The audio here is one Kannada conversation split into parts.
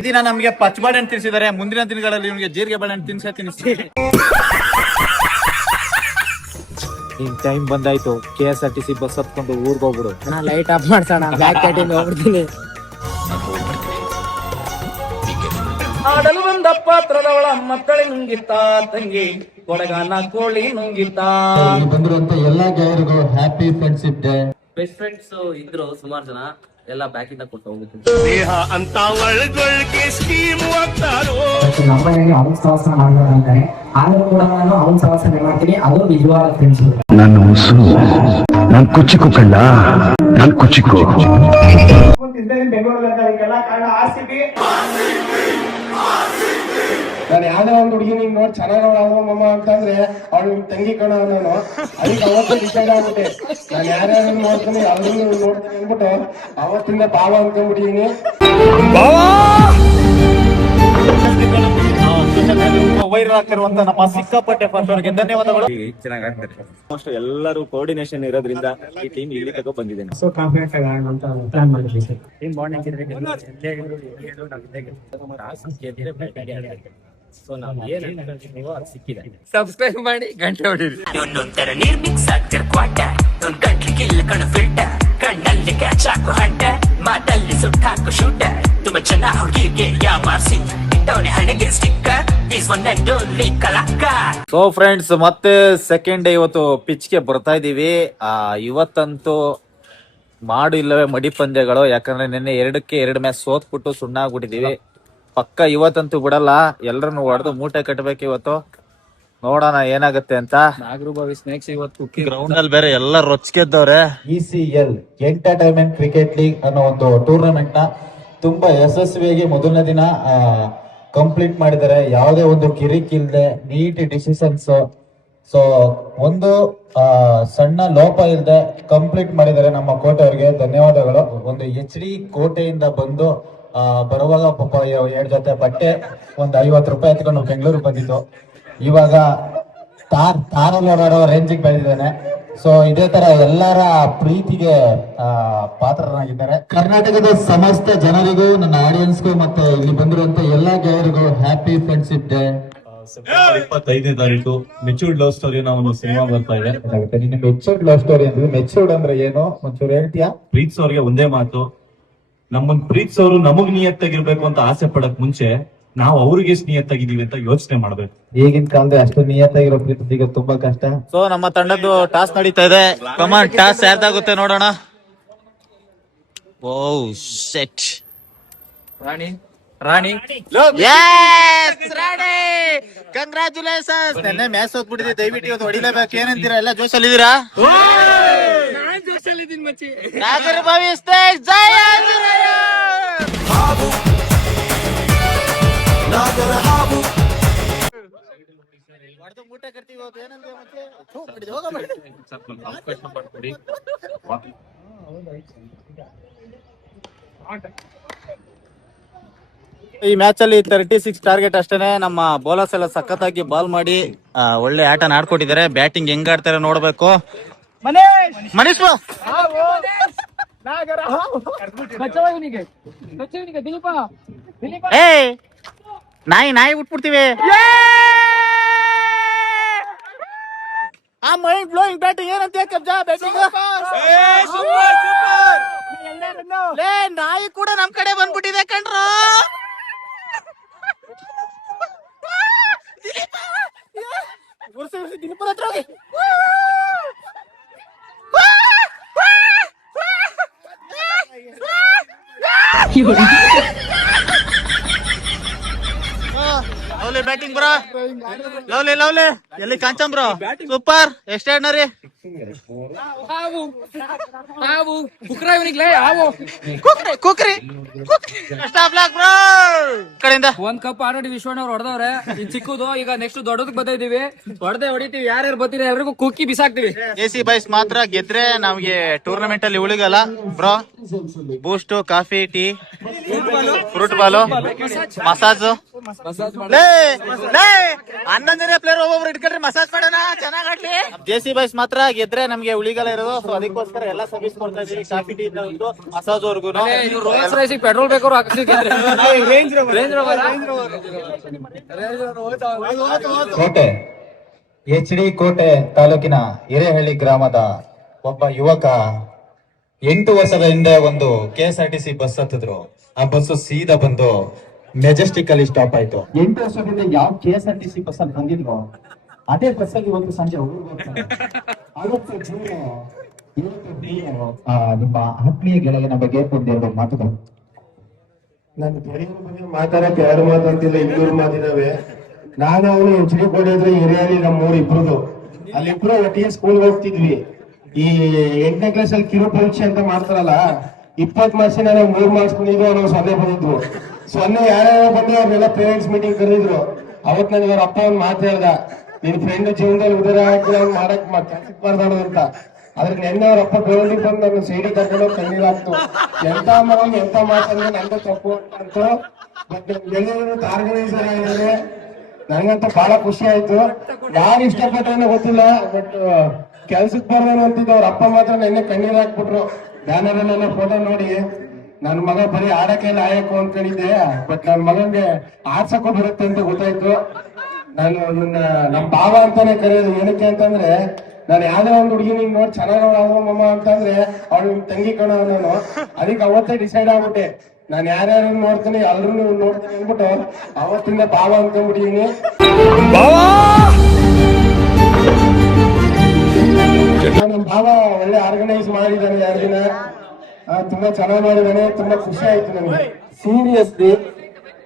ಈ ದಿನ ನಮ್ಗೆ ಪಚ್ಚ ಬಾಳೆಹಣ್ಣು ತಿನ್ಸಿದ್ದಾರೆ. ಮುಂದಿನ ದಿನಗಳಲ್ಲಿ ಇವ್ನಿಗೆ ಜೀರಿಗೆ ಬಾಳೆಹಣ್ಣು ತಿನ್ನಿಸಿ ನಿನ್ ಟೈಮ್ ಬಂದಾಯ್ತು. KSRTC ಬಸ್ ಹತ್ಕೊಂಡು ಊರ್ಗ್ ಹೋಗ್ಬಿಡು. ಲೈಟ್ ಆಫ್ ಮಾಡ್ಸೋಣ, ಬ್ಯಾಕ್ ಕಟಿಂಗ್ ಹೋಗ್ಬಿಡ್ತೀನಿ. ಆಡಲು ಬಂದ ಪಾತ್ರದವಳ ಮಕ್ಕಳಿ ನುಂಗಿತ್ತ ತಂಗಿ ಕೊಡಗಾನ ಕೋಳಿ ನುಂಗಿತ್ತ. ಬಂದಿರುವಂತ ಎಲ್ಲಾ ಗೆಳೆಯರಿಗೂ happy friendship day. Best friends ಇದ್ರು ಸುಮಾರು ಜನ, ಎಲ್ಲ ಬ್ಯಾಕ್ ಇಂದ ಕೊಟ್ಟು ಹೋಗುತ್ತೆ. ನಮ್ಮನೆಗೆ ಅವ್ನ ಸಹವಾಸ ಮಾಡ್ತಾರೆ ಅಂತಾರೆ, ಆದ್ರೂ ಕೂಡ ನಾನು ಅವ್ನ ಸಹವಾಸನೆ ಮಾಡ್ತೀನಿ. ಅದು ನಿಜವಾದ ಫ್ರೆಂಡ್ಸ್. ನನ್ನ ಉಸಿರು ನಾನು ಕುಚ್ಚಿಕು ಕಳ್ಳ, ನಾನು ಕುಚ್ಚಿಕು. ನಾನು ಯಾವ್ದೋ ಒಂದು ಹುಡುಗಿ ನಿಂಗೆ ನೋಡಿ ಚೆನ್ನಾಗಿ ಮಮ್ಮ ಅಂತಂದ್ರೆ ಅವ್ಳು ತಂಗಿ ಕಣ ನಾನು ಅದಕ್ಕೆ ಅವತ್ತೇ ಡಿಸೈಡ್ ಆಗ್ಬಿಟ್ಟೆ. ನಾನು ಯಾರ್ಯಾರು ನೋಡ್ತೀನಿ ಅವ್ರನ್ನ ನೋಡ್ತೀನಿ ಅಂದ್ಬಿಟ್ಟು ಅವತ್ತಿಂದ ಭಾವ ಅನ್ಕೊಂಡ್ಬಿಟ್ಟಿದೀನಿ. ವೈರಲ್ ಆಗ್ತಿರುವಂತ ನಮ್ಮ ಸಿಕ್ಕಾಪಟ್ಟೆ ಫಸ್ಟ್ ಅವರಿಗೆ ಧನ್ಯವಾದಗಳು. ಚೆನ್ನಾಗಿ ಆಗ್ತಾರೆ. ಎಲ್ಲರೂ ಕೋಆರ್ಡಿನೇಷನ್ ಇರೋದ್ರಿಂದ ಈ ಟೀಮ್ ಇಲ್ಲಿ ತಗೋ ಬಂದಿದ್ದೇನೆ. ಸೊ ಕಾನ್ಫಿಡೆಂಟ್ ಆಗೋಣ ಅಂತ ಪ್ಲಾನ್ ಮಾಡಿದ್ವಿ ಸರ್. ಟೀಮ್ ಬಾಂಡಿಂಗ್ ಇದ್ರೆ ಸೊ ನಾವು ಏನು ನೀವು ಅದು ಸಿಕ್ಕಿದೆ. ಸಬ್ಸ್ಕ್ರೈಬ್ ಮಾಡಿ, ಗಂಟೆ ಹೊಡೀರಿ. ನಿರ್ಮಿಕ್ಸ್ ಆಗ್ತಿರ್ ಕ್ವಾಟ ಗಂಟ್ಲಿಗೆ ಇಲ್ಲ ಕಣ ಫಿಲ್ಟರ್, ಕಣ್ಣಲ್ಲಿ ಕ್ಯಾಚ್ ಹಾಕು ಹಡ್ಡ, ಮಾತಲ್ಲಿ ಸುಟ್ಟಾಕು ಶೂಟ. ತುಂಬ ಜನ ಹುಡುಗಿಗೆ ಯಾಮಾರಿಸಿ ಇಟ್ಟವನೆ ಹಣೆಗೆ sticker. Is one and only ಕಲಾಕಾರ. ಸೊ ಫ್ರೆಂಡ್ಸ್, ಮತ್ತೆ ಸೆಕೆಂಡ್ ಡೇ ಇವತ್ತು ಪಿಚ್ಗೆ ಬರ್ತಾ ಇದೀವಿ. ಇವತ್ತಂತೂ ಮಾಡು ಇಲ್ಲವೇ ಮಡಿ ಪಂದ್ಯಗಳು. ಯಾಕಂದ್ರೆ ನಿನ್ನೆ 2 ಮ್ಯಾಚ್ ಸೋತ್ಬಿಟ್ಟು ಸುಣ್ಣ ಆಗ್ಬಿಟ್ಟಿದೀವಿ. ಪಕ್ಕ ಇವತ್ತಂತೂ ಬಿಡಲ್ಲ, ಎಲ್ಲರನ್ನು ಹೊಡೆದು ಮೂಟೆ ಕಟ್ಟಬೇಕು ಇವತ್ತು. ನೋಡೋಣ ಏನಾಗುತ್ತೆ ಅಂತ. ನಾಗರೂಬಾವಿ ಸ್ನೇಕ್ಸ್ ಇವತ್ತು ಗ್ರೌಂಡ್ ಅಲ್ಲಿ ಬೇರೆ ಎಲ್ಲ ರೊಚ್ಗೆದ್ದವ್ರೆ. ECL ಎಂಟರ್ಟೈನ್ಮೆಂಟ್ ಕ್ರಿಕೆಟ್ ಲೀಗ್ ಅನ್ನೋ ಒಂದು ಟೂರ್ನಮೆಂಟ್ ನ ತುಂಬಾ ಯಶಸ್ವಿಯಾಗಿ ಮೊದಲನೇ ದಿನ ಕಂಪ್ಲೀಟ್ ಮಾಡಿದ್ದಾರೆ. ಯಾವುದೇ ಒಂದು ಕಿರಿಕಿಲ್ದೆ ನೀಟ್ ಡಿಸಿಷನ್ಸ್, ಸೊ ಒಂದು ಸಣ್ಣ ಲೋಪ ಇಲ್ಲದೆ ಕಂಪ್ಲೀಟ್ ಮಾಡಿದ್ದಾರೆ. ನಮ್ಮ ಕೋಟೆ ಅವರಿಗೆ ಧನ್ಯವಾದಗಳು. ಒಂದು HD ಕೋಟೆಯಿಂದ ಬಂದು ಬರುವಾಗ ಪಾಪ 2 ಜೊತೆ ಬಟ್ಟೆ ಒಂದು 50 ರೂಪಾಯಿ ಎತ್ಕೊಂಡು ಬೆಂಗಳೂರು ಬಂದಿದ್ದು. ಇವಾಗ ತಾರಲ್ಲಿ ಓಡಾಡೋ ರೇಂಜಿಗೆ ಬೆಳೆದಿದ್ದಾನೆ. ಸೊ ಇದೇ ತರ ಎಲ್ಲರ ಪ್ರೀತಿಗೆ ಪಾತ್ರರಾಗಿದ್ದಾರೆ. ಕರ್ನಾಟಕದ ಸಮಸ್ತ ಜನರಿಗೂ, ನನ್ನ ಆಡಿಯನ್ಸ್ಗೂ, ಮತ್ತೆ ಇಲ್ಲಿ ಬಂದಿರುವಂತ ಎಲ್ಲಾ ಗೆಳೆಯರಿಗೂ ಹ್ಯಾಪಿ ಫ್ರೆಂಡ್ಶಿಪ್ ಡೇ. ಸೆಪ್ಟೆಂಬರ್ 25ನೇ ತಾರೀಕು ಮೆಚೂರ್ಡ್ ಲವ್ ಸ್ಟೋರಿ ಅನ್ನೋ ಒಂದು ಸಿನಿಮಾ ಬರ್ತಾ ಇದೆ. ನಿನ್ನ ಮೆಚೂರ್ಡ್ ಲವ್ ಸ್ಟೋರಿ ಅಂದ್ರೆ ಮೆಚೂರ್ಡ್ ಅಂದ್ರೆ ಏನು ಒಂಚೂರು ಹೇಳ್ತೀಯಾ? ಪ್ರೀತ್ಸೋರ್ಗೆ ಒಂದೇ ಮಾತು, ನಮ್ಮನ್ ಪ್ರೀತ್ಸೋರು ನಮಗ್ ನಿಯತ್ತಾಗಿರ್ಬೇಕು ಅಂತ ಆಸೆ ಪಡಕ್ ಮುಂಚೆ ನಾವು ಅವ್ರಿಗೆ ಎಷ್ಟು ನಿಯತ್ತಾಗಿದೀವಿ ಅಂತ ಯೋಚನೆ ಮಾಡ್ಬೇಕು. ಈಗಿನ ಕಾಲದಲ್ಲಿ ಅಷ್ಟು ನಿಯತ್ತಾಗಿರೋ ಪ್ರೀತಿ ಸಿಗೋದು ತುಂಬಾ ಕಷ್ಟ. ಸೊ ನಮ್ಮ ತಂಡದ್ದು ಟಾಸ್ ನಡೀತಾ ಇದೆ. ಕಮಾನ್, ಟಾಸ್ ಯಾರ್ದಾಗುತ್ತೆ ನೋಡೋಣ. ಓ ಸೆಟ್ ರಾಣಿ ಕಂಗ್ರಾಚುಲೇಷನ್ಸ್. ನೆನ್ನೆ ಮ್ಯಾಚ್ ಸೋತ್ಬಿಟ್ಟಿದೆ, ದಯವಿಟ್ಟು ಇವತ್ತು ಹೊಡಿಲೇಬೇಕು. ಏನಂತೀರಾ? ಎಲ್ಲ ಜೋಶಲ್ಲಿದ್ದೀರಾ? ನಾಗರಭಾವಿ ಸ್ನೇಕ್ಸ್ ಜಯ ಆಂಜನೇಯ. ಹೊಡೆದು ಮೂಟೆ ಕಟ್ತೀವಿ ಇವತ್ತು. ಏನಂತೀಯ ಮತ್ತೆ? ಈ ಮ್ಯಾಚ್ ಅಲ್ಲಿ 36 ಟಾರ್ಗೆಟ್ ಅಷ್ಟೇನೆ. ನಮ್ಮ ಬೌಲರ್ಸ್ ಎಲ್ಲ ಸಖತ್ತಾಗಿ ಬಾಲ್ ಮಾಡಿ ಒಳ್ಳೆ ಆಟ ಆಡ್ಕೊಟ್ಟಿದ್ದಾರೆ. ಬ್ಯಾಟಿಂಗ್ ಹೆಂಗ್ ಆಡ್ತಾರೆ ನೋಡ್ಬೇಕು. ಮನೀಶ್ ನಾಯಿ ಬಿಟ್ಬಿಡ್ತೀವಿ. ಆ ಮೈಂಡ್ ಬ್ಲೋಯಿಂಗ್ ಬ್ಯಾಟಿಂಗ್ ಏನಂತ ಕಬ್ಜಾ ಬ್ಯಾಟಿಂಗ್. ನಾಯಿ ಕೂಡ ನಮ್ ಕಡೆ ಬಂದ್ಬಿಟ್ಟಿದೆ ಕಣ್ರು. ದಿಲೀಪರ ಹತ್ರ ಹೋಗಿ. ಲವ್ಲಿ ಬ್ಯಾಟಿಂಗ್ ಬ್ರೋ, ಲವ್ಲಿ ಎಲ್ಲಿ ಕಾಂಚನ್ ಬ್ರೋ, ಸೂಪರ್ ಎಕ್ಸ್ಟ್ರಾರ್ಡಿನರಿ. ಕುಕ್ರಿ ಕುಕ್ರಿ ಬ್ರೋ. ಕಡೆಯಿಂದ ಒಂದ್ ಕಪ್ ಆಲ್ರೆಡಿ ವಿಶ್ವಣ್ಣ ಅವ್ರು ಹೊಡೆದವ್ರೆ. ಈ ಚಿಕ್ಕದು ಈಗ ನೆಕ್ಸ್ಟ್ ದೊಡ್ಡದಕ್ಕೆ ಬರ್ತಾ ಇದೀವಿ. ಹೊಡಿತೀವಿ. ಯಾರ್ಯಾರು ಬರ್ತೀರಿ ಎಲ್ರಿಗೂ ಕುಕ್ಕಿ ಬಿಸಾಕ್ತಿವಿ. AC ಬಾಯ್ಸ್ ಮಾತ್ರ ಗೆದ್ರೆ ನಮ್ಗೆ ಟೂರ್ನಮೆಂಟ್ ಅಲ್ಲಿ ಉಳಿಗಲ್ಲ bro. Boost, coffee, tea, fruit ball, massage. 11 ಜನ ಪ್ಲೇಯರ್ ಒಬ್ಬೊಬ್ರು ಇಟ್ಕೊಂಡ್ರೆ ಮಸಾಜ್ ಮಾಡೋಣ ಚೆನ್ನಾಗ್ ಆಡ್ಲಿ. JC ಬಾಯ್ಸ್ ಮಾತ್ರ ಗೆದ್ರೆ ನಮ್ಗೆ ಉಳಿಗಲ್ಲ ಇರೋದು. ಸೊ ಅದಕ್ಕೋಸ್ಕರ ಎಲ್ಲ ಸರ್ವಿಸ್ ಕೊಡ್ತಾ ಇದೀವಿ. ಕಾಫಿ, ಟೀ ಇಂದ ಮಸಾಜ್ ವರ್ಗು. ರೋಲ್ಸ್ ರೈಸಿಗೆ ಪೆಟ್ರೋಲ್ ಬೇಕಾದ್ರು ಹಾಕ್ಸಿದ್ದಾರೆ. ಕೋಟೆ HD ಕೋಟೆ ತಾಲೂಕಿನ ಹಿರೇಹಳ್ಳಿ ಗ್ರಾಮದ ಒಬ್ಬ ಯುವಕ 8 ವರ್ಷದ ಹಿಂದೆ ಒಂದು KSRTC ಬಸ್ ಹತ್ತಿದ್ರು. ಆ ಬಸ್ ಸೀದಾ ಬಂದು ಮೆಜೆಸ್ಟಿಕ್ ಅಲ್ಲಿ ಸ್ಟಾಪ್ ಆಯ್ತು. 8 ವರ್ಷದಿಂದ ಯಾವ KSRTC ಬಸ್ ಅಲ್ಲಿ ಬಂದಿದ್ರು ಅದೇ ಬಸ್ ಅಲ್ಲಿ ಒಂದು ಸಂಜೆ ನಿಮ್ಮ ಆತ್ಮೀಯ ಗೆಳೆಯನ ಬಗ್ಗೆ ಒಂದೆರಡು ಮಾತುಗಳು. ನನ್ನ ಗೆಳೆಯನ ಬಗ್ಗೆ ಮಾತಾಡಕ್ಕೆ 2 ಮಾತಾಡ್ತಿಲ್ಲ, 200 ಮಾತಿದಾವೆ. ನಾನು ಅವನು HD ಕೋಟೆ ಇದ್ರೆ ಹಿರಿಯಳ್ಳಿ ನಮ್ಮೂರು ಇಬ್ರದು. ಅಲ್ಲಿಬ್ರು ಒಟ್ಟಿಗೆ ಸ್ಕೂಲ್ ಹೋಗ್ತಿದ್ವಿ. ಈ 8ನೇ ಕ್ಲಾಸ್ ಅಲ್ಲಿ ಕಿರು ಪರೀಕ್ಷೆ ಅಂತ ಮಾಡ್ತಾರಲ್ಲ, 20 ಮಾರ್ಕ್ಸ್ ನಾವು 3 ಮಾರ್ಕ್ಸ್ ಬಂದಿದ್ವು, ನಾವು 0 ಬಂದಿದ್ವು. 0 ಯಾರ್ಯಾರು ಬಂದ್ರು ಅವ್ರನ್ನೆಲ್ಲ ಪೇರೆಂಟ್ಸ್ ಮೀಟಿಂಗ್ ಕರೆದಿದ್ರು. ಅವತ್ ನನಗೆ ಅವ್ರ ಅಪ್ಪ ಒಂದ್ ಮಾತು ಹೇಳ್ದ, ನಿನ್ ಫ್ರೆಂಡ್ ಜೀವನದಲ್ಲಿ ಉದರ ಹಾಕಿ ಅವ್ನು ಮಾಡಕ್ ಕೆಲ್ಸಕ್ಕೆ ಬರ್ದಾಡು ಅಂತ. ಅದ್ರ ನೆನ್ನೆ ಅವ್ರ ಅಪ್ಪ ಬೆಳವಣಿಗೆ ಬಂದು ನನ್ನ ಸೈಡಿ ಕರ್ಕೊಂಡು ಕಣ್ಣೀರಾಗ್ತು. ಎಂತ ಮಗನ್ ಎಂತ ಮಾತಾಡಿದ್ರೆ ನಂದು ತಪ್ಪು ಅಂತ. ಬಟ್ ಎಲ್ಲರೂ ಆರ್ಗನೈಸರ್ ಆಗಿದ್ದಾರೆ. ನಂಗಂತ ಬಹಳ ಖುಷಿ ಆಯ್ತು. ಯಾರು ಇಷ್ಟಪಟ್ಟರೆ ಗೊತ್ತಿಲ್ಲ, ಬಟ್ ಕೆಲ್ಸಕ್ಕೆ ಬರ್ದೇನು ಅಂತಿದ್ದು ಅವ್ರ ಅಪ್ಪ ಮಾತ್ರ ನೆನ್ನೆ ಕಣ್ಣೀರ್ ಹಾಕ್ಬಿಟ್ರು. ಬ್ಯಾನರ್ ಅಲ್ಲೆಲ್ಲ ಫೋಟೋ ನೋಡಿ ನನ್ ಮಗ ಬರೀ ಆಡಕ್ಕೆಲ್ಲ ಆಯಕು ಅನ್ಕೊಂಡಿದ್ದೆ, ಬಟ್ ನನ್ ಮಗನ್ಗೆ ಆಡ್ಸಕ್ಕೂ ಬರುತ್ತೆ ಅಂತ ಗೊತ್ತಾಯ್ತು. ನಾನು ಇದನ್ನ ನಮ್ ಭಾವ ಅಂತಾನೆ ಕರೆಯೋದು. ಏನಕ್ಕೆ ಅಂತಂದ್ರೆ, ನಾನು ಯಾವ್ದೋ ಒಂದು ಹುಡುಗಿ ನಿಂಗ್ ನೋಡಿ ಚೆನ್ನಾಗ್ ಮಮ್ಮ ಅಂತಂದ್ರೆ ಅವಳು ನಿಮ್ ತಂಗಿ ಕಣ ನಾನು. ಅದಕ್ಕೆ ಅವತ್ತೇ ಡಿಸೈಡ್ ಆಗ್ಬಿಟ್ಟೆ, ನಾನು ಯಾರ್ಯಾರು ನೋಡ್ತೀನಿ ಎಲ್ರು ನೋಡ್ತೀನಿ ಅಂದ್ಬಿಟ್ಟು ಅವತ್ತಿಂದ ಭಾವ ಅನ್ಕೊಂಡ್ಬಿಟ್ಟಿದೀನಿ. ನಮ್ ಭಾವ ಒಳ್ಳೆ ಆರ್ಗನೈಸ್ ಮಾಡಿದ್ದಾನೆ 2 ದಿನ. ತುಂಬಾ ಚೆನ್ನಾಗಿ ಮಾಡಿದ್ದಾನೆ. ತುಂಬಾ ಖುಷಿ ಆಯ್ತು ನನಗೆ. ಸೀರಿಯಸ್ಲಿ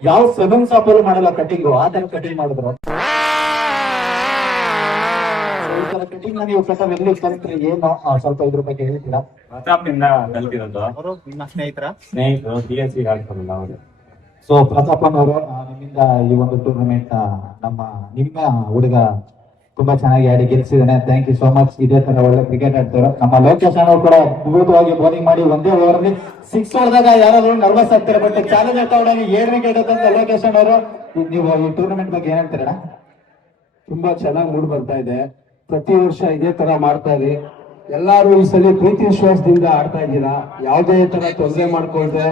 ಯಾವ 7 ಶಾಪಲ್ಲೂ ಮಾಡಲ್ಲ ಕಟಿಂಗು, ಆ ತರ ಕಟಿಂಗ್ ಮಾಡಿದ್ರು. ಈ ತರ ಕಟಿಂಗ್ ನೀವು ಪ್ರಕಾರ ಎಲ್ಲಿ ಕಲಿತ್ರಿ, ಏನು ಸ್ವಲ್ಪ ಇದ್ರ ಬಗ್ಗೆ ಹೇಳ್ತೀರಾ? ಪ್ರತಾಪ್ನಿಂದ ಕಲ್ತಿರೋದು. ಅವರು ನಿಮ್ಮ ಸ್ನೇಹಿತರು DSC ಆಡ್ತಾರಲ್ಲ ಅವರು. ಸೊ ಪ್ರತಾಪನವರು ನಿಮ್ಮಿಂದ ಈ ಒಂದು ಟೂರ್ನಮೆಂಟ್ ನಿಮ್ಮ ಹುಡುಗ ತುಂಬಾ ಚೆನ್ನಾಗಿ ಆಡಿ ಗೆಲ್ಸಿದ್ದಾನೆ. Thank you so much. ಇದೇ ತರ ಒಳ್ಳೆ ಕ್ರಿಕೆಟ್ ಆಡ್ತಾರೆ. ನಮ್ಮ ಲೋಕೇಶ್ ಅವರು ಕೂಡ ಅದ್ಭುತವಾಗಿ ಬೌಲಿಂಗ್ ಮಾಡಿ ಒಂದೇ ಓವರ್ ಅಲ್ಲಿ 6 ಹೊಡೆದಾಗ ಯಾರಾದ್ರೂ ನರ್ವಸ್ ಆಗ್ತಾರೆ, ಬಟ್ ಚಾಲೆಂಜ್ ತಗೊಂಡಾಗ 7 ವಿಕೆಟ್ ಅಂತ ಲೋಕೇಶ್ ಅವರು. ನೀವು ಈ ಟೂರ್ನಮೆಂಟ್ ಬಗ್ಗೆ ಏನ್ ಹೇಳ್ತೀರಾ? ತುಂಬಾ ಚೆನ್ನಾಗಿ ಮೂಡ್ ಬರ್ತಾ ಇದೆ. ಪ್ರತಿ ವರ್ಷ ಇದೇ ತರ ಮಾಡ್ತಾ ಇದೆ. ಎಲ್ಲಾರು ಈ ಸಲ ಪ್ರೀತಿ ವಿಶ್ವಾಸದಿಂದ ಆಡ್ತಾ ಇದ್ದೀರಾ. ಯಾವುದೇ ತರ ತೊಂದರೆ ಮಾಡ್ಕೊಳ್ದೆ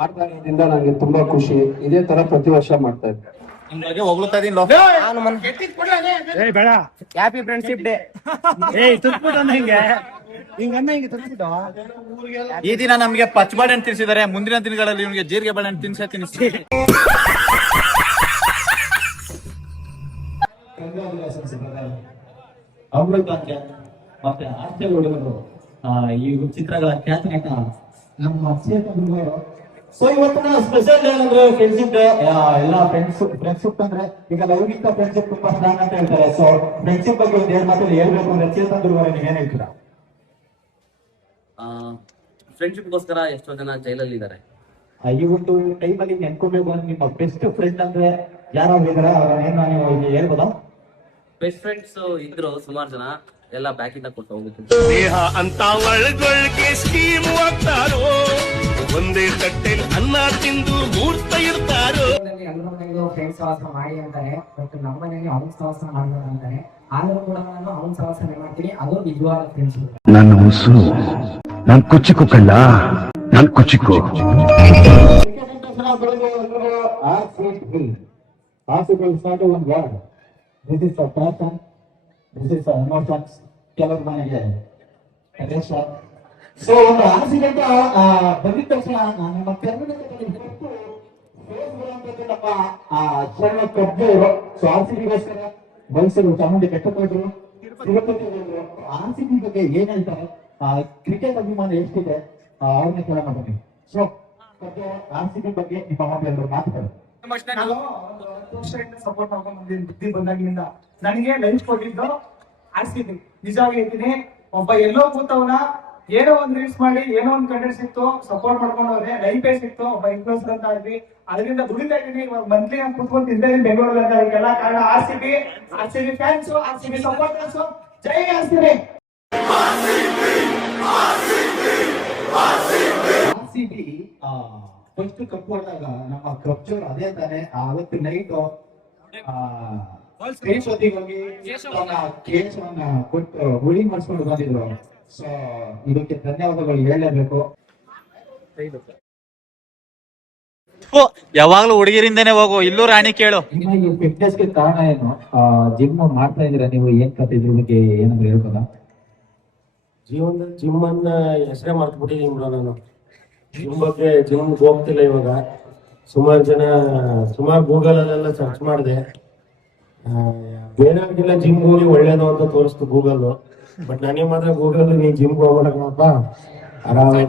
ಮಾಡ್ತಾ ಇರೋದ್ರಿಂದ ನಂಗೆ ತುಂಬಾ ಖುಷಿ. ಇದೇ ತರ ಪ್ರತಿ ವರ್ಷ ಮಾಡ್ತಾ ಇದ್ದೆ. ನಿಮ್ ಬಗ್ಗೆ ಹೊಗಳ್ತಾ ಇದೀನಿ. Happy friendship day. ಈ ದಿನ ನಮ್ಗೆ ಪಚ್ಚ ಬಾಳೆಹಣ್ಣು ತಿನ್ಸಿದ್ದಾರೆ. ಮುಂದಿನ ದಿನಗಳಲ್ಲಿ ಇವ್ನಿಗೆ ಜೀರಿಗೆ ಬಾಳೆಹಣ್ಣು ತಿನ್ನಿಸ್ತೀನಿ. ಅಮೃತ ಮತ್ತೆ ಆಸ್ತಿ ಹುಡುಗರು ಈ ಚಿತ್ರಗಳ ಖ್ಯಾತ ನಟ ನಮ್ಮ ಚೇತನ್. ಸೊ ಇವತ್ತಿನ ಸ್ಪೆಷಲ್ ಡೇ ಅಂದ್ರೆ ಫ್ರೆಂಡ್ಶಿಪ್ ಡೇ. ಎಲ್ಲ ಫ್ರೆಂಡ್ಶಿಪ್ ಅಂದ್ರೆ ಈಗ ಲೈಂಗಿಕ ಫ್ರೆಂಡ್ಶಿಪ್ ತುಂಬಾ ಸ್ಟ್ರಾಂಗ್ ಅಂತ ಹೇಳ್ತಾರೆ. ಸೊ ಫ್ರೆಂಡ್ಶಿಪ್ ಬಗ್ಗೆ ಒಂದು 2 ಮಾತಲ್ಲಿ ಹೇಳ್ಬೇಕು ಅಂದ್ರೆ ಚೇತನ್ ದುರ್ಗಾರೆ ನೀವ್ ಏನ್ ಹೇಳ್ತೀರಾ? ಫ್ರೆಂಡ್ಶಿಪ್ಗೋಸ್ಕರ ಎಷ್ಟೋ ಜನ ಜೈಲಲ್ಲಿ ಇದ್ದಾರೆ. ಈ ಒಂದು ಟೈಮಲ್ಲಿ ನೆನ್ಕೋಬೇಕು ಅಂದ್ರೆ ನಿಮ್ಮ ಬೆಸ್ಟ್ ಫ್ರೆಂಡ್ ಅಂದ್ರೆ ಯಾರಾದ್ರು ಇದಾರೆ, ಅವ್ರನ್ನೇನು ನೀವು ಇಲ್ಲಿ ಹೇಳ್ಬೋದಾ? ಬೆಸ್ಟ್ ಫ್ರೆಂಡ್ಸ್ ಇದ್ರು ಸುಮಾರು ಜನ, ಎಲ್ಲ ಬ್ಯಾಕ್ ಇಂದ ಕೊಟ್ಟು ಹೋಗುತ್ತೆ. ದೇಹ ಅಂತ ಒಳಗೊಳಗೆ ಸ್ಕೀಮ್ ಆಗ್ತಾರೋ, ಒಂದೇ ತಟ್ಟೆಲಿ ಅನ್ನ ತಿಂದು ಮೂರ್ತ ಇರ್ತಾರೋ. ಎಲ್ಲರ ಮನೆಗೂ ಫ್ರೆಂಡ್ಸ್ ಸಹವಾಸ ಮಾಡಿ ಅಂತಾರೆ, ಬಟ್ ನಮ್ಮ ಮನೆಯಲ್ಲಿ ಅವ್ನ ಸಹವಾಸ ಮಾಡ್ಬೋದು ಅಂತಾರೆ. ಆದ್ರೂ ಕೂಡ ನಾನು ಅವ್ನ ಸಹವಾಸನೆ ಮಾಡ್ತೀನಿ. ಅದು ನಿಜವಾದ ಫ್ರೆಂಡ್ಶಿಪ್. ನನ್ನ ಉಸಿರು ನಾನ್ ಕುಚ್ಚಿಕು ಕಳ್ಳ, ನಾನ್ ಕುಚ್ಚಿಕು. This is a passion, this is a emotions. ಕೆಲವು ಮನೆಗೆ ಸೊ ಒಂದು ಆಕ್ಸಿಡೆಂಟ್ ಬಂದಿದ ತಕ್ಷಣ ನಮ್ಮ ಕರ್ನಾಟಕದಲ್ಲಿ ನಮ್ಮ ಶರಣ ಕಬ್ಬಿರು. ಸೊ RCB-ಗೋಸ್ಕರ ಮೈಸೂರು ಚಾಮುಂಡಿ ಬೆಟ್ಟಕ್ಕೆ ಹೋದ್ರು, ತಿರುಪತಿ ಹೋದ್ರು. RCB ಬಗ್ಗೆ ಏನ್ ಹೇಳ್ತಾರೆ, ಕ್ರಿಕೆಟ್ ಅಭಿಮಾನ ಎಷ್ಟಿದೆ ಅವ್ರನ್ನ ಕೇಳೋಣ ಬನ್ನಿ. ಸೊ RCB ಬಗ್ಗೆ ನಿಮ್ಮ ಒಂದು ಮಾತುಗಳು. ಸಪೋರ್ಟ್ ಮಾಡ್ಕೊಂಡು ಬಂದಿದ್ದೀನಿ ಬುದ್ಧಿ ಬಂದಾಗಿನಿಂದ. ನನಗೆ ಲೈಫ್ ಕೊಟ್ಟಿದ್ದು RCB. ನಿಜವಾಗಿ ಹೇಳ್ತೀನಿ, ಒಬ್ಬ ಎಲ್ಲೋ ಕೂತವನ ಏನೋ ಒಂದ್ ರೀಲ್ಸ್ ಮಾಡಿ ಏನೋ ಒಂದ್ ಕಂಟೆಂಟ್ ಸಿಕ್ತು, ಸಪೋರ್ಟ್ ಮಾಡ್ಕೊಂಡು ಹೋದ್ರೆ ಲೈಫೇ ಸಿಕ್ತು, ಒಬ್ಬ ಇನ್ಫ್ಲೂಯೆನ್ಸರ್ ಅಂತ ಆದ್ವಿ. ಅದರಿಂದ ದುಡಿತಾ ಇದ್ದೀನಿ, ಮಂತ್ಲಿ ನಾನು ಕುತ್ಕೊಂಡು ತಿಂತೀನಿ ಬೆಂಗಳೂರಲ್ಲಿ ಅಂತ. ಇದಕ್ಕೆಲ್ಲ ಕಾರಣ RCB ಫ್ಯಾನ್ಸ್, RCB ಸಪೋರ್ಟರ್ಸ್. ಜೈ RCB. RCB ಫಸ್ಟ್ ಕಪ್ ಹೊಡೆದಾಗ ನಮ್ಮ ಕಪ್ಚೂರ್ ಅದೇ ತಾನೆ ಅವತ್ತು ನೈಟ್ ಕೇಶವತಿಗೆ ಹೋಗಿ ಕೇಶವನ್ನ ಕೊಟ್ಟು ಹುಳಿ ಮಾಡಿಸ್ಕೊಂಡು ಬಂದಿದ್ರು. ಸೊ ಇದಕ್ಕೆ ಧನ್ಯವಾದಗಳು ಹೇಳಲೇಬೇಕು. ಯಾವಾಗ್ಲೂ ಹುಡುಗಿರಿಂದನೇ ಹೋಗು, ಇಲ್ಲೂ ರಾಣಿ ಕೇಳು. ಇನ್ನು ಈ ಫಿಟ್ನೆಸ್ ಗೆ ಕಾರಣ ಏನು? ಜಿಮ್ ಮಾಡ್ತಾ ಇದ್ದೀರಾ ನೀವು, ಏನ್ ಕತೆ ಇದ್ರ ಬಗ್ಗೆ ಏನಾದ್ರು ಹೇಳ್ಬೋದಾ? ಜೀವನದಲ್ಲಿ ಜಿಮ್ ಅನ್ನ ಹೆಸರೇ ಮಾಡ್ಬಿಟ್ಟಿದ್ದೀನಿ ಬ್ರೋ ನಾನು. ಜಿಮ್ ಬಗ್ಗೆ ಜಿಮ್ ಹೋಗ್ತಿಲ್ಲ ಇವಾಗ. ಸುಮಾರು ಗೂಗಲ್ ಅಲ್ಲೆಲ್ಲ ಸರ್ಚ್ ಮಾಡಿದೆ. ಬೇರೆಯವ್ರಿಗೆಲ್ಲ ಜಿಮ್ ಹೋಗಿ ಒಳ್ಳೇದು ಅಂತ ತೋರಿಸ್ತು ಗೂಗಲ್. ಬಟ್ ನನಗೆ ಮಾತ್ರ ಗೂಗಲ್ ನೀ ಜಿಮ್ ಹೋಗ್ಬೇಕಪ್ಪ, ಆರಾಮಾಗಿ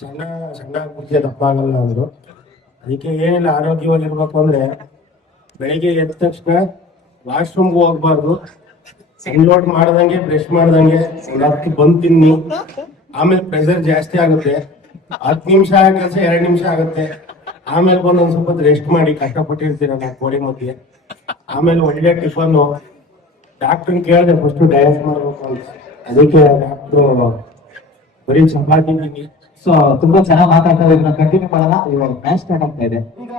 ಸಣ್ಣ ಆಗ್ಬಿಡ್ತೀಯ, ದಪ್ಪ ಆಗಲ್ಲ ಅಂದ್ರು. ಅದಕ್ಕೆ ಏನಿಲ್ಲ, ಆರೋಗ್ಯವಾಗಿರ್ಬೇಕು ಅಂದ್ರೆ ಬೆಳಿಗ್ಗೆ ಎದ್ದ ತಕ್ಷಣ ವಾಶ್ರೂಮ್ಗೆ ಹೋಗ್ಬಾರ್ದು. ಅನ್ಲೋಡ್ ಮಾಡ್ದಂಗೆ ಬ್ರಷ್ ಮಾಡ್ದಂಗೆ ಒಂದು 10 ಬಂದು ತಿನ್ನಿ. ಆಮೇಲೆ ಪ್ರೆಷರ್ ಜಾಸ್ತಿ ಆಗುತ್ತೆ. 10 ನಿಮಿಷ ಕೆಲಸ 2 ನಿಮಿಷ ಆಗುತ್ತೆ. ಆಮೇಲೆ ಬಂದು ಒಂದ್ ಸ್ವಲ್ಪ ರೆಸ್ಟ್ ಮಾಡಿ, ಕಷ್ಟಪಟ್ಟಿರ್ತೀರ ನಾವು ಕೋಳಿ ಮಧ್ಯೆ. ಆಮೇಲೆ ಒಳ್ಳೆ ಟಿಫನ್. ಡಾಕ್ಟರ್ ಕೇಳಿದೆ ಫಸ್ಟ್ ಡಯಟ್ ಮಾಡ್ಬೇಕು ಅಂತ. ಅದಕ್ಕೆ ಡಾಕ್ಟ್ರು ಬರೀ ಚಪಾತಿ ತಿನ್ನಿ. ಸೊ ತುಂಬಾ ಚೆನ್ನಾಗಿ ಮಾತಾಡ್ತಾ ಇದ್ರೆ ಕಂಟಿನ್ಯೂ ಮಾಡೋಣ. ಇವಾಗ ಮ್ಯಾಚ್ ಸ್ಟಾರ್ಟ್ ಆಗ್ತಾ ಇದೆ. ಈಗ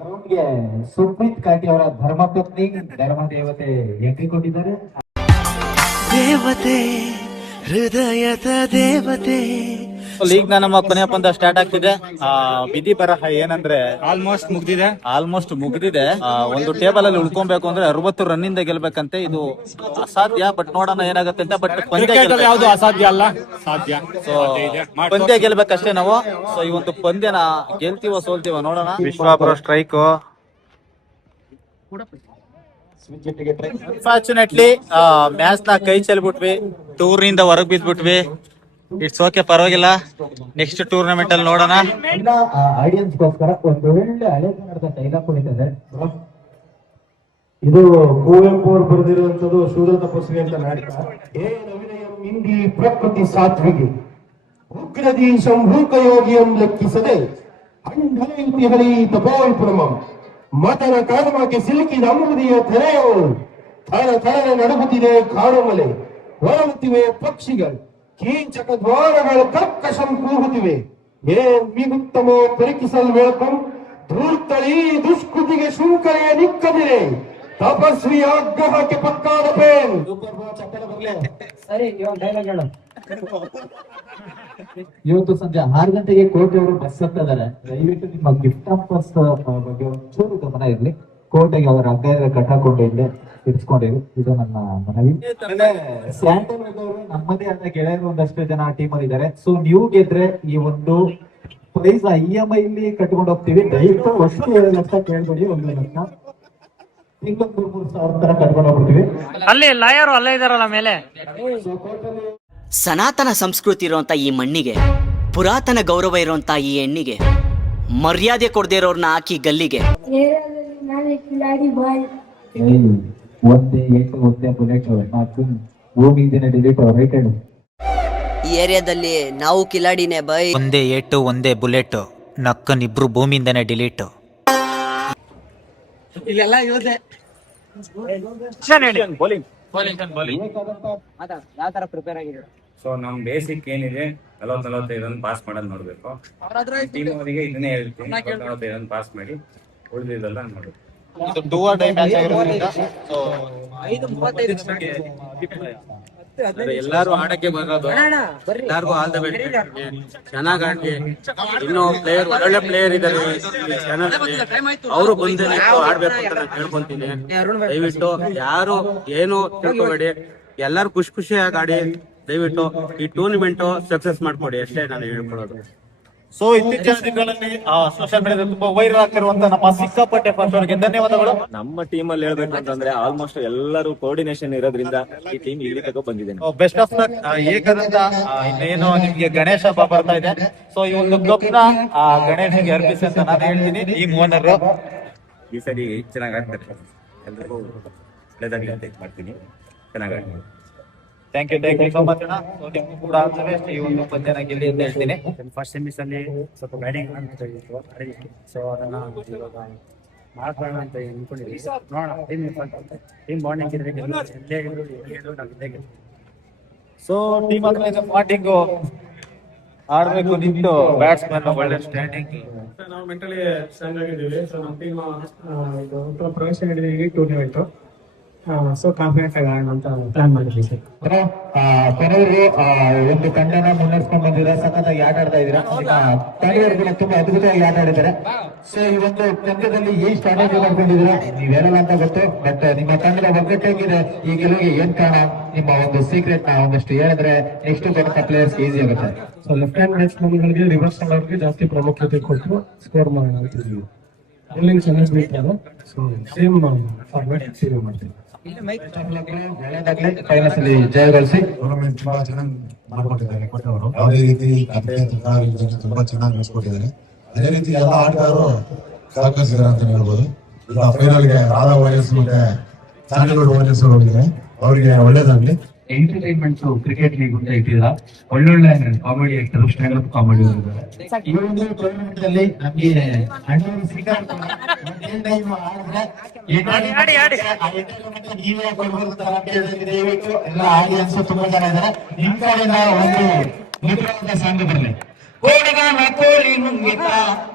ಗ್ರೌಂಡ್ಗೆ ಸುಪ್ರೀತ್ ಕಾಟಿ ಅವರ ಧರ್ಮಪತ್ನಿ ಧರ್ಮ ದೇವತೆ ಎಂಟ್ರಿ ಕೊಟ್ಟಿದ್ದಾರೆ. ದೇವತೆ, ಹೃದಯದ ದೇವತೆ. ಲೀಗ್ ನಮ್ಮ ಕೊನೆಯ ಪಂದ್ಯ ಸ್ಟಾರ್ಟ್ ಆಗ್ತಿದೆ. ವಿಧಿ ಬರಹ ಏನಂದ್ರೆ ಆಲ್ಮೋಸ್ಟ್ ಮುಗ್ದಿದೆ. ಒಂದು ಟೇಬಲ್ ಅಲ್ಲಿ ಉಳ್ಕೊಬೇಕು ಅಂದ್ರೆ 60 ರನ್ ಇಂದ ಗೆಲ್ಬೇಕಂತೆ. ಇದು ಅಸಾಧ್ಯ, ಬಟ್ ನೋಡೋಣ ಏನಾಗುತ್ತೆ ಅಂತ. ಬಟ್ ಯಾವ್ದು ಅಸಾಧ್ಯ ಅಲ್ಲ, ಸಾಧ್ಯ. ಪಂದ್ಯ ಗೆಲ್ಬೇಕಷ್ಟೇ ನಾವು. ಸೊ ಈ ಒಂದು ಪಂದ್ಯನ ಗೆಲ್ತೀವೋ ಸೋಲ್ತೀವೋ ನೋಡೋಣ. ವಿಶ್ವಾಪುರ ಸ್ಟ್ರೈಕ್. ಅನ್ಫಾರ್ಚುನೇಟ್ಲಿ ಮ್ಯಾಚ್ ನ ಕೈ ಚೆಲ್ಬಿಟ್ವಿ, ಟೂರ್ನಿಂದ ಹೊರಗ್ ಬಿದ್ಬಿಟ್ವಿ. ಇಟ್ಸ್ ಓಕೆ, ಪರವಾಗಿಲ್ಲ. ನೆಕ್ಸ್ಟ್ ಟೂರ್ನಮೆಂಟ್ ಅಲ್ಲಿ ನೋಡೋಣ. ಎಲ್ಲ ಆಡಿಯನ್ಸ್ ಗೋಸ್ಕರ ಒಂದು ಒಳ್ಳೆ ಹಳೆ ಕನ್ನಡದ ಡೈಲಾಗ್ ಕೊಟ್ಟಿದ್ದಾರೆ. ಇದು ಕುವೆಂಪು ಅವರು ಬರೆದಿರುವಂತದ್ದು ಶೂದ್ರ ತಪಸ್ವಿ ಅಂತ ನಾಟಕ. ಇಂದಿ ಪ್ರಕೃತಿ ಸಾತ್ವಿಗೆ ಉಗ್ರದಿ ಶಂಭೂಕ ಯೋಗಿಯಂ ಲೆಕ್ಕಿಸದೆ ಅಂಢಲೈ ತಪೋಲ್ಪುರಮಂ ಮತನ ಕಾರಣಕ್ಕೆ ಸಿಲುಕಿದ ಅಮೃದಿಯ ತೆರೆಯವರು ಥರ ನಡುಗುತ್ತಿದೆ ಕಾಡುಮಲೆ, ಹೊರಳುತ್ತಿವೆ ಪಕ್ಷಿಗಳು, ಕೀಚಕ ದ್ವಾರಗಳು ಕರ್ಕಶಂ ಕೂಗುತ್ತಿವೆ. ಏನ್ ಮಿಗುತ್ತಮೋ ಪರಿಕಿಸಲ್ ವೇಳಕಂ ಧೂರ್ತಳಿ ದುಷ್ಕೃತಿಗೆ ಶುಂಕರೆಯ ನಿಕ್ಕದಿರೆ ತಪಸ್ವಿ ಆಗ್ರಹಕ್ಕೆ ಪಕ್ಕಾದ ಪೇನ್. ಸರಿ, ಇವಾಗ ಡೈಲಾಗ್ ಹೇಳು. ಇವತ್ತು ಸಂಜೆ 6 ಗಂಟೆಗೆ ಕೋಟೆ ಅವರು ಬಸ್ ಹತ್ತಿದ್ದಾರೆ. ದಯವಿಟ್ಟು ನಿಮ್ಮ ಗಿಫ್ಟ್ ಆಫರ್ಸ್ ಬಗ್ಗೆ ಒಂಚೂರು ಗಮನ ಇರಲಿ. ಕೋಟೆಗೆ ಅವರ ಅಗ್ಗ ಕಟ್ಟಾಕೊಂಡು ಇಲ್ಲೇ ಇರಿಸ್ಕೊಂಡಿರು, ಇದು ನನ್ನ ಮನವಿ. ಸ್ಯಾಂಡಲ್ವುಡ್ ಅವರು ನಮ್ಮದೇ ಆದ ಗೆಳೆಯರು ಒಂದಷ್ಟು ಜನ ಟೀಮ್ ಅಲ್ಲಿ ಇದ್ದಾರೆ. ಸೊ ನೀವು ಗೆದ್ರೆ ಈ ಒಂದು ಪ್ರೈಸ್ EMI ಇಲ್ಲಿ ಕಟ್ಕೊಂಡು ಹೋಗ್ತೀವಿ. ದಯವಿಟ್ಟು ವರ್ಷಕ್ಕೆ 7 ಲಕ್ಷ ಕೇಳ್ಬೇಡಿ, 1 ಲಕ್ಷ ತಿಂಗಳು 3 ಸಾವಿರ ತರ ಕಟ್ಕೊಂಡು ಹೋಗ್ಬಿಡ್ತೀವಿ. ಅಲ್ಲಿ ಲಾಯರು ಅಲ್ಲೇ ಇದಾರಲ್ಲ ಮೇಲೆ. ಸನಾತನ ಸಂಸ್ಕೃತಿ ಇರುವಂತ ಈ ಮಣ್ಣಿಗೆ, ಪುರಾತನ ಗೌರವ ಇರುವಂತ ಈ ಹೆಣ್ಣಿಗೆ ಮರ್ಯಾದೆ ಕೊಡದೇ ಇರೋರ್ನ ಹಾಕಿ ಗಲ್ಲಿಗೆ. ಒಂದೇ ಬುಲೆಟ್ ಭೂಮಿಯಿಂದನೇ ಡಿಲೀಟ್ ರೈಟ್ ಹ್ಯಾಂಡ್. ಈ ಏರಿಯಾದಲ್ಲಿ ನಾವು ಕಿಲಾಡಿನೇ ಬೈ. ಒಂದೇ ಏಟು ಒಂದೇ ಬುಲೆಟ್, ನಕ್ಕನಿಬ್ರು ಭೂಮಿಯಿಂದನೇ ಡಿಲೀಟ್. ಇಲ್ಲೆಲ್ಲ ಯೋಧೆ ಯಾವ ತರ ಪ್ರಿಪೇರ್ ಆಗಿದ್ದೀರಾ? ಸೊ ನಮ್ ಬೇಸಿಕ್ ಏನಿದೆ 40-45 ಪಾಸ್ ಮಾಡೋದು ನೋಡ್ಬೇಕು. ಟೀಮ್ ಅವರಿಗೆ ಇದನ್ನೇ ಹೇಳ್ತೀನಿ, 40-45 ಪಾಸ್ ಮಾಡಿ ಉಳಿದಿದ್ದೆಲ್ಲ ನೋಡ್ಬೇಕು. ಎಲ್ಲಾರು ಆಡಕ್ಕೆ ಬರೋದು, ಎಲ್ಲಾರ್ಗು ಆಲ್ ದ ಬೆಸ್ಟ್. ಚೆನ್ನಾಗ್ ಆಡ್ಲಿ. ಇನ್ನು ಪ್ಲೇಯರ್, ಒಳ್ಳೆ ಪ್ಲೇಯರ್ ಇದಾರೆ ಅವರು ಬಂದು ಆಡ್ಬೇಕು ಅಂತ ನಾನು ಕೇಳ್ಕೊಂತೀನಿ. ದಯವಿಟ್ಟು ಯಾರು ಏನು ತಿಳ್ಕೊಬೇಡಿ, ಎಲ್ಲಾರು ಖುಷಿಯಾಗಿ ಆಡಿ. ದಯವಿಟ್ಟು ಈ ಟೂರ್ನಿಮೆಂಟ್ ಸಕ್ಸಸ್ ಮಾಡ್ಕೊಡಿ ಅಷ್ಟೇ ನಾನು ಹೇಳ್ಕೊಡೋದು. ಸೊ ಇತ್ತೀಚಿನ ದಿನಗಳಲ್ಲಿ ಸೋಷಿಯಲ್ ಮೀಡಿಯಾದಲ್ಲಿ ತುಂಬಾ ವೈರಲ್ ಆಗ್ತಿರುವಂತ ನಮ್ಮ ಸಿಕ್ಕಾಪಟ್ಟೆ ಫಸ್ಟ್ ಅವರಿಗೆ ಧನ್ಯವಾದಗಳು. ನಮ್ಮ ಟೀಮ್ ಅಲ್ಲಿ ಹೇಳ್ಬೇಕು ಅಂತಂದ್ರೆ ಆಲ್ಮೋಸ್ಟ್ ಎಲ್ಲರೂ ಕೋಆರ್ಡಿನೇಷನ್ ಇರೋದ್ರಿಂದ ಈ ಟೀಮ್ ಇಲ್ಲಿ ತಗೋ ಬಂದಿದೆ. Best of luck. ಏಕದಂತ ಇನ್ನೇನು ನಿಮ್ಗೆ ಗಣೇಶ ಹಬ್ಬ ಬರ್ತಾ ಇದೆ. ಸೊ ಈ ಒಂದು ಕಪ್ ನ ಗಣೇಶನಿಗೆ ಅರ್ಪಿಸಿ ಅಂತ ನಾನು ಹೇಳ್ತೀನಿ. ಟೀಮ್ ಓನರ್ ಈ ಸರಿ ಚೆನ್ನಾಗಿ ಆಡ್ತಾರೆ, ಎಲ್ಲರಿಗೂ ಒಳ್ಳೆದಾಗ್ಲಿ ಅಂತ ಮಾಡ್ತೀನಿ. ಚೆನ್ನಾಗಿ ಆಡ್ತೀನಿ. ಥ್ಯಾಂಕ್ ಯು ಸೋ ಮಚ್ ಅಣ್ಣ. So, ನಿಮ್ಗೂ ಕೂಡ ಆಲ್ ದ ಬೆಸ್ಟ್. ಈ ಒಂದು ಪಂದ್ಯನ ಗೆಲ್ಲಿ ಅಂತ ಹೇಳ್ತೀನಿ. ಫಸ್ಟ್ ಸೆಮಿಸ್ ಅಲ್ಲಿ ಸ್ವಲ್ಪ ಬ್ಯಾಟಿಂಗ್ ಮಾಡ್ಬೇಕಾಗಿತ್ತು, ಸೊ ಅದನ್ನ ಇವಾಗ ಮಾಡ್ಕೊಳ್ಳೋಣ ಅಂತ ಅನ್ಕೊಂಡಿದ್ವಿ. ನೋಡೋಣ, ಟೀಮ್ ಬಾಂಡಿಂಗ್ ಇದ್ರೆ ಸೊ ಟೀಮ್ ಆದ್ಮೇಲೆ ಪಾರ್ಟಿಂಗು ಆಡ್ಬೇಕು, ನಿಂತು ಬ್ಯಾಟ್ಸ್ಮನ್ ಒಳ್ಳೆ ಸ್ಟ್ಯಾಂಡಿಂಗ್. ನಾವು ಮೆಂಟಲಿ ಸ್ಟ್ರಾಂಗ್ ಆಗಿದ್ದೀವಿ. ಸೊ ನಮ್ಮ ಟೀಮ್ ಪ್ರವೇಶ ನೀಡಿದ್ದೀವಿ ಟೂರ್ನಮೆಂಟ್. ಸೊ ಕಾನ್ಫಿಡೆಂಟ್ ಆಗಿ ಆಡೋಣ ಅಂತ ಪ್ಲಾನ್ ಮಾಡಿದ್ವಿ ಸರ್. ಕೊನೆಯವರೆಗೂ ಒಂದು ತಂಡನ ಮುನ್ನಡೆಸ್ಕೊಂಡು ಬಂದಿದ್ದೀರಾ, ಸಖತ್ತಾಗಿ ಆಟ ಆಡ್ತಾ ಇದ್ದೀರಾ. ತಂಡವರು ಕೂಡ ತುಂಬಾ ಅದ್ಭುತವಾಗಿ ಆಟ ಆಡಿದ್ದಾರೆ. ಸೊ ಈ ಒಂದು ಪಂದ್ಯದಲ್ಲಿ ಏನ್ ಸ್ಟ್ರಾಟಜಿ ಮಾಡ್ಕೊಂಡಿದ್ದೀರಾ ನೀವ್ ಹೇಳಲ್ಲ ಅಂತ ಗೊತ್ತು, ಬಟ್ ನಿಮ್ಮ ತಂಡದ ಒಗ್ಗಟ್ಟು ಹೇಗಿದೆ, ಈ ಗೆಲುವಿಗೆ ಏನ್ ಕಾರಣ, ನಿಮ್ಮ ಒಂದು ಸೀಕ್ರೆಟ್ ನ ಒಂದಷ್ಟು ಹೇಳಿದ್ರೆ ನೆಕ್ಸ್ಟ್ ಬರುವ ಪ್ಲೇಯರ್ಸ್ ಈಸಿ ಆಗುತ್ತೆ. ಸೊ ಲೆಫ್ಟ್ ಹ್ಯಾಂಡ್ ಬ್ಯಾಟ್ಸ್ಮನ್ಗಳಿಗೆ ರಿವರ್ಸ್ ಮಾಡೋರಿಗೆ ಜಾಸ್ತಿ ಪ್ರಾಮುಖ್ಯತೆ ಕೊಟ್ಟು ಸ್ಕೋರ್ ಮಾಡೋಣ ಅಂತಿದ್ವಿ. ಬೌಲಿಂಗ್ ಚೆನ್ನಾಗಿ ಬೀಳ್ತಾರೆ. ಸೊ ಸೇಮ್ ಫಾರ್ಮ್ಯಾಟ್ ಸೇವ್ ಮಾಡ್ತೀವಿ. ಫೈನಲ್ಸ್ ಅಲ್ಲಿ ಜಯಗಳಿಸಿ ಟೂರ್ನಮೆಂಟ್ ತುಂಬಾ ಚೆನ್ನಾಗಿ ಮಾಡ್ಕೊಟ್ಟಿದ್ದಾರೆ ಕೊಟ್ಟವರು. ಯಾವುದೇ ರೀತಿ ತುಂಬಾ ಚೆನ್ನಾಗಿ ನಡೆಸ್ಕೊಟ್ಟಿದ್ದಾರೆ. ಅದೇ ರೀತಿ ಎಲ್ಲ ಆಟಗಾರರು ಸಹಕರಿಸಿದ್ದಾರೆ ಅಂತ ಹೇಳ್ಬೋದು. ಈಗ ಫೈನಲ್ಗೆ ರಾಧಾ ವಾರಿಯರ್ಸ್ ಮತ್ತೆ ಸ್ಯಾಂಡಲ್ವುಡ್ ವಾರಿಯರ್ಸ್ ಹೋಗಿದ್ದಾರೆ, ಅವರಿಗೆ ಒಳ್ಳೇದಾಗ್ಲಿ. ಎಂಟರ್ಟೈನ್ಮೆಂಟ್ ಕ್ರಿಕೆಟ್ ಲೀಗ್ ಅಂತ ಇಟ್ಟಿಲ್ಲ, ಒಳ್ಳೊಳ್ಳೆ comedy actor, stand up comedy ಇದ್ದಾರೆ. ಈ ಒಂದು ಟೂರ್ನಮೆಂಟ್ ಅಲ್ಲಿ ನಮ್ಗೆ ನೀವೇ ಕೊಡ್ಬೋದು ದಯವಿಟ್ಟು ಎಲ್ಲ ಆಡಿಯನ್ಸ್ ತುಂಬಾ ಜನ ಇದ್ದಾರೆ. ನಿಮ್ ಕಡೆಯಿಂದ ಒಂದು ನಿಖರವಾದ ಸಾಂಗ್ ಬರಲಿ. ಕೋಡಗಾನ ಕೋಳಿ ನುಂಗಿತ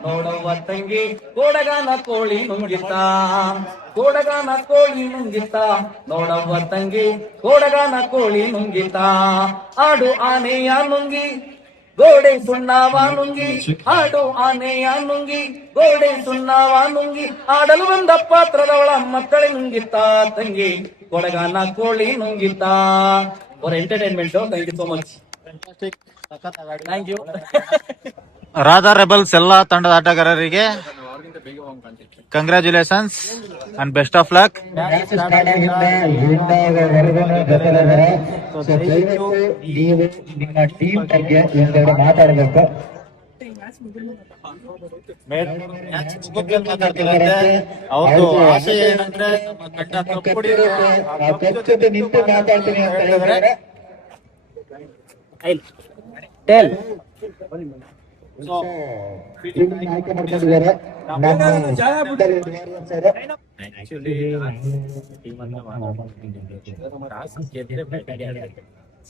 ನೋಡುವ ತಂಗಿ, ಕೋಡಗಾನ ಕೋಳಿ ನುಂಗಿತ, ಕೋಡಗಾನ ಕೋಳಿ ನುಂಗಿತ ನೋಡುವ ತಂಗಿ, ಕೋಡಗಾನ ಕೋಳಿ ನುಂಗಿತ. ಆಡು ಆನೆಯ ನುಂಗಿ ಗೋಡೆ ಸುಣ್ಣವ ನುಂಗಿ, ಆಡು ಆನೆಯ ನುಂಗಿ ಗೋಡೆ ಸುಣ್ಣವ ನುಂಗಿ, ಆಡಲು ಬಂದ ಪಾತ್ರದವಳ ಮಕ್ಕಳೇ ನುಂಗಿತ ತಂಗಿ, ಕೊಡಗಾನ ಕೋಳಿ ನುಂಗಿತ. ಅವರ entertainment. Thank you so much. Thank you. Radha Rebels ಎಲ್ಲ ತಂಡದ ಆಟಗಾರರಿಗೆ congratulations and best of luck. ನೀವು ನಿಮ್ಮ ಟೀಮ್ ಬಗ್ಗೆ ಒಂದೆರಡು ಮಾತಾಡಬೇಕು. ಅವ್ರದ್ದು ಆಸೆ ಏನಂದ್ರೆ ನಿಂತು ಮಾತಾಡ್ತೀನಿ ಅಂತ ಹೇಳಿದ್ರೆ ಆಯ್ಕೆ ಮಾಡ್ಕೊಂಡಿದ್ದಾರೆ.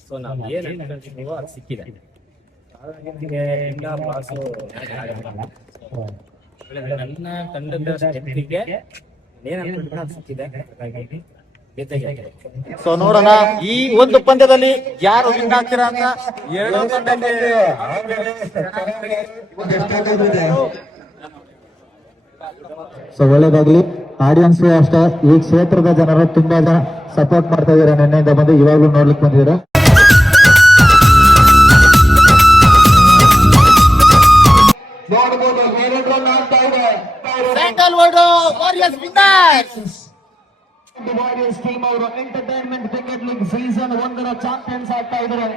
ಸೊ ನಾವು ಏನ್ ಅನ್ಕೊಂಡಿದ್ದೀವೋ ಅದು ಸಿಕ್ಕಿದೆ. ನನ್ನ ತಂಡದ ಸ್ಟೆಪ್ಪಿಗೆ ಏನ್ ಅನ್ಕೊಂಡಿದ್ದೀನೋ ಅದು ಸಿಕ್ಕಿದೆ. ಹಾಗಾಗಿ ಸೊ ನೋಡೋಣ ಈ ಒಂದು ಪಂದ್ಯದಲ್ಲಿ ಯಾರು ವಿನ್ ಆಗ್ತೀರಾ ಅಂತ. ಎರಡು ತಂಡಕ್ಕೆ ಸೊ ಒಳ್ಳೇದಾಗ್ಲಿ. ಆಡಿಯನ್ಸ್ ಅಷ್ಟೇ, ಈ ಕ್ಷೇತ್ರದ ಜನರು ತುಂಬಾ ಜನ ಸಪೋರ್ಟ್ ಮಾಡ್ತಾ ಇದಾರೆ. ನಿನ್ನೆಯಿಂದ ಬಂದು ಇವಾಗ್ಲೂ ನೋಡ್ಲಿಕ್ಕೆ ಬಂದಿದ್ದಾರೆ. ನೋಡ್ಬೋದು ಎರಡು ರನ್ ಆಗ್ತಾ ಇದೆ. Sandalwood Warriors winners. Warriors team ಅವರು entertainment cricket league season 1 champions ಆಗ್ತಾ ಇದ್ದಾರೆ.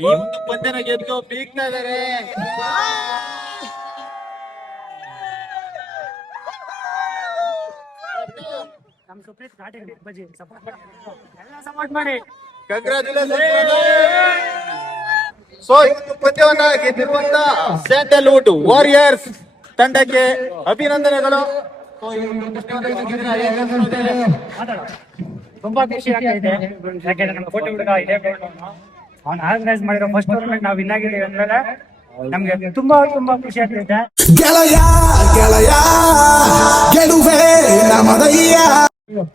ಈ ಒಂದು ಪಂದ್ಯನ ಗೆದ್ದು ಬೀಗ್ತಾ ಇದ್ದಾರೆ. ಸೊ ಇವತ್ತು ಪಂದ್ಯವನ್ನ ಗೆದ್ದಿರುವಂತ ಸ್ಯಾಂಡಲ್ವುಡ್ ವಾರಿಯರ್ಸ್ ತಂಡಕ್ಕೆ ಅಭಿನಂದನೆಗಳು. ತುಂಬಾ ಖುಷಿ ಆಗ್ತಾ ಇದೆ, ಯಾಕೆಂದ್ರೆ ನಮ್ಮ ಕೋಟಿ ಹುಡುಗ ಇದೇ ಅವ್ನು ಆರ್ಗನೈಸ್ ಮಾಡಿರೋ ಫಸ್ಟ್ ಟೂರ್ನಮೆಂಟ್ ನಾವು ವಿನ್ ಆಗಿದ್ದೀವಿ ಅಂದ್ಮೇಲೆ ನಮ್ಗೆ ತುಂಬಾ ತುಂಬಾ ಖುಷಿ ಆಗ್ತೈತೆ.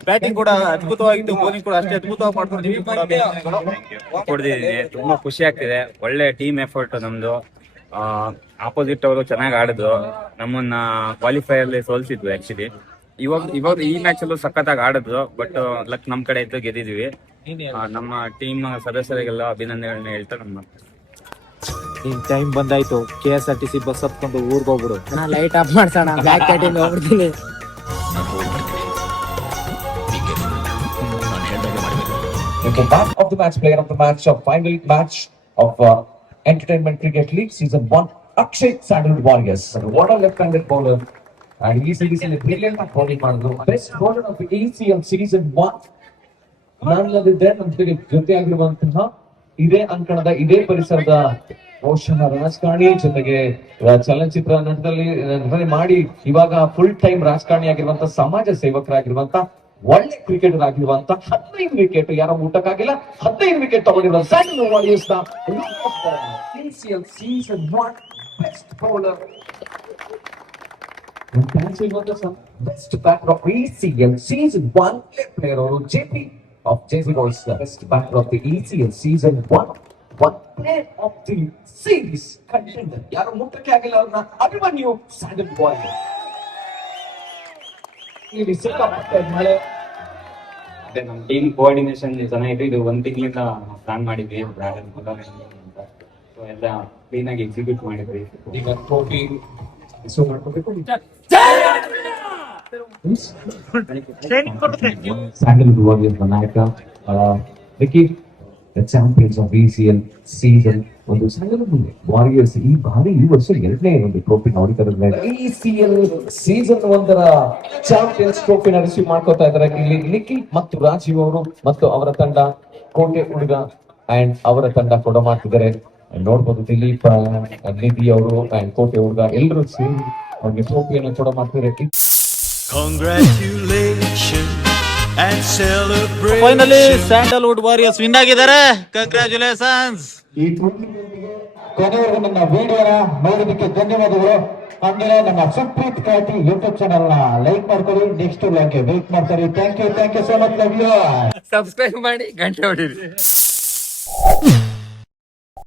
ಬ್ಯಾಟಿಂಗ್ ಕೂಡ ಅದ್ಭುತವಾಗಿತ್ತು, ಬೌಲಿಂಗ್ ಕೂಡ ಅಷ್ಟೇ ಅದ್ಭುತವಾಗಿ ಮಾಡ್ಕೊಂಡಿದ್ದೀವಿ. ಕೊಡ್ತಿದ್ದೀನಿ, ತುಂಬಾ ಖುಷಿ ಆಗ್ತಿದೆ. ಒಳ್ಳೆ ಟೀಮ್ ಎಫರ್ಟ್ ನಮ್ದು. ಆಪೋಸಿಟ್ ಅವರು ಚೆನ್ನಾಗಿ ಆಡಿದ್ರು, ನಮ್ಮನ್ನ ಕ್ವಾಲಿಫೈರ್ ಅಲ್ಲಿ ಸೋಲ್ಸಿದ್ವಿ. ಆಕ್ಚುಲಿ ಇವಾಗ ಈ ಮ್ಯಾಚ್ ಅಲ್ಲೂ ಸಖತ್ತಾಗಿ ಆಡಿದ್ರು, ಬಟ್ ಲಕ್ ನಮ್ ಕಡೆ ಇತ್ತು, ಗೆದ್ದಿದ್ವಿ. ನಮ್ಮ ಟೀಮ್ ಸದಸ್ಯರಿಗೆಲ್ಲ ಅಭಿನಂದನೆಗಳನ್ನ ಹೇಳ್ತಾ ನಮ್ಮ ಟೈಮ್ ಬಂದಾಯ್ತು. KSRTC ಬಸ್ ಹತ್ಕೊಂಡು ಊರ್ಗ್ ಹೋಗ್ಬಿಡು. ಲೈಟ್ ಆಫ್ ಮಾಡ್ಸೋಣ, ಬ್ಯಾಕ್ ಕಟಿಂಗ್ ಹೋಗ್ಬಿಡ್ತೀನಿ. Man of the match, player of the match, of final match of Entertainment Cricket League Season 1, Akshay Sandalwood Warriors. What a left-handed bowler, and he's brilliant at bowling. Best bowler of the ACL Season 1. ನನ್ನದಿದ್ದೆ ನಮಗೆ ಜೊತೆಯಾಗಿರುವಂತಹ ಇದೇ ಅಂಕಣದ ಇದೇ ಪರಿಸರದ ಬಹುಶಃ ರಾಜಕಾರಣಿ ಜೊತೆಗೆ ಚಲನಚಿತ್ರ ನಟನೆ ಮಾಡಿ ಇವಾಗ ಫುಲ್ ಟೈಮ್ ರಾಜಕಾರಣಿ ಆಗಿರುವಂತ ಸಮಾಜ ಸೇವಕರಾಗಿರುವಂತ ಒಳ್ಳೆ ಕ್ರಿಕೆಟರ್ ಆಗಿರುವಂತ 15 ವಿಕೆಟ್ ಯಾರೋ ಊಟಕ್ಕಾಗಿಲ್ಲ 15 ವಿಕೆಟ್ ತಗೊಂಡಿರುವ ಸ್ಯಾಂಡಲ್ವುಡ್ ವಾರಿಯರ್ಸ್ ನ KCL season 1 best bowler best batter of ECL season 1 player ಅವರು JP of JP Boys, the best batter of the ECL season 1 player of the series contender. ಯಾರು ಮುಟ್ಟಕ್ಕೆ ಆಗಿಲ್ಲ ಅವ್ರನ್ನ ಅಭಿಮನ್ಯು ಸ್ಯಾಂಡಲ್ ಬಾಯ್. ಇಲ್ಲಿ ಸಿಕ್ಕಾಪಟ್ಟೆ ಮಳೆ. ಮತ್ತೆ ನಮ್ಮ ಟೀಮ್ ಕೋಆರ್ಡಿನೇಷನ್ ಚೆನ್ನಾಗಿತ್ತು. ಇದು 1 ತಿಂಗಳಿಂದ ಪ್ಲಾನ್ ಮಾಡಿದ್ವಿ ಅಂತ. ಸೊ ಎಲ್ಲ ಕ್ಲೀನ್ ಆಗಿ ಎಕ್ಸಿಕ್ಯೂಟ್ ಮಾಡಿದ್ವಿ. ಈಗ ಟ್ರೋಫಿ ಇಶ್ಯೂ ಮಾಡ್ಕೋಬೇಕು. ಸ್ಯಾಂಡಲ್ವುಡ್ ವಾರಿಯರ್ಸ್ ನಾಯಕ Vicky champions of ECL season ಒಂದು ಸ್ಯಾಂಡಲ್ವುಡ್ ವಾರಿಯರ್ಸ್ ಈ ವರ್ಷ ಎರಡನೇ ಒಂದು ಟ್ರೋಫಿ ನೋಡಿದ್ದಾರೆ. ECL ಸೀಸನ್ 1 ಚಾಂಪಿಯನ್ಸ್ ಟ್ರೋಫಿನ ರಿಸೀವ್ ಮಾಡ್ಕೋತಾ ಇದ್ದಾರೆ. ಇಲ್ಲಿ ನಿಖಿಲ್ ಮತ್ತು ರಾಜೀವ್ ಅವರು ಮತ್ತು ಅವರ ತಂಡ ಕೋಟೆ ಹುಡುಗ ಅಂಡ್ ಅವರ ತಂಡ ಕೂಡ ಮಾಡ್ತಿದ್ದಾರೆ. ನೋಡ್ಬೋದು ದಿಲೀಪ್ ನಿಧಿ ಅವರು ಅಂಡ್ ಕೋಟೆ ಹುಡುಗ ಎಲ್ಲರೂ ಸೇರಿ ಅವ್ರಿಗೆ ಟ್ರೋಫಿಯನ್ನು ಕೂಡ ಮಾಡ್ತಿದ್ದಾರೆ. ಫೈನಲಿ ಸ್ಯಾಂಡಲ್ವುಡ್ ವಾರಿಯರ್ಸ್ ವಿನ್ ಆಗಿದ್ದಾರೆ. ಕಂಗ್ರ್ಯಾಚುಲೇಷನ್ಸ್. ಈ ಟೂರ್ನಿಮೆಂಟ್ಗೆ ಕೊನೆವರೆಗೂ ನನ್ನ ವಿಡಿಯೋನ ನೋಡೋದಕ್ಕೆ ಧನ್ಯವಾದಗಳು. ಆಮೇಲೆ ನಮ್ಮ ಸುಪ್ರೀತ್ ಕಾಟಿ ಯೂಟ್ಯೂಬ್ ಚಾನಲ್ ನ ಲೈಕ್ ಮಾಡ್ಕೊಳ್ಳಿ, ನೆಕ್ಸ್ಟ್ ಬ್ಲಾಗ್ಗೆ ವೇಟ್ ಮಾಡ್ತಾರೆ. Thank you so much. Love you. Subscribe ಮಾಡಿ ಗಂಟೆ ಹೊಡೀರಿ.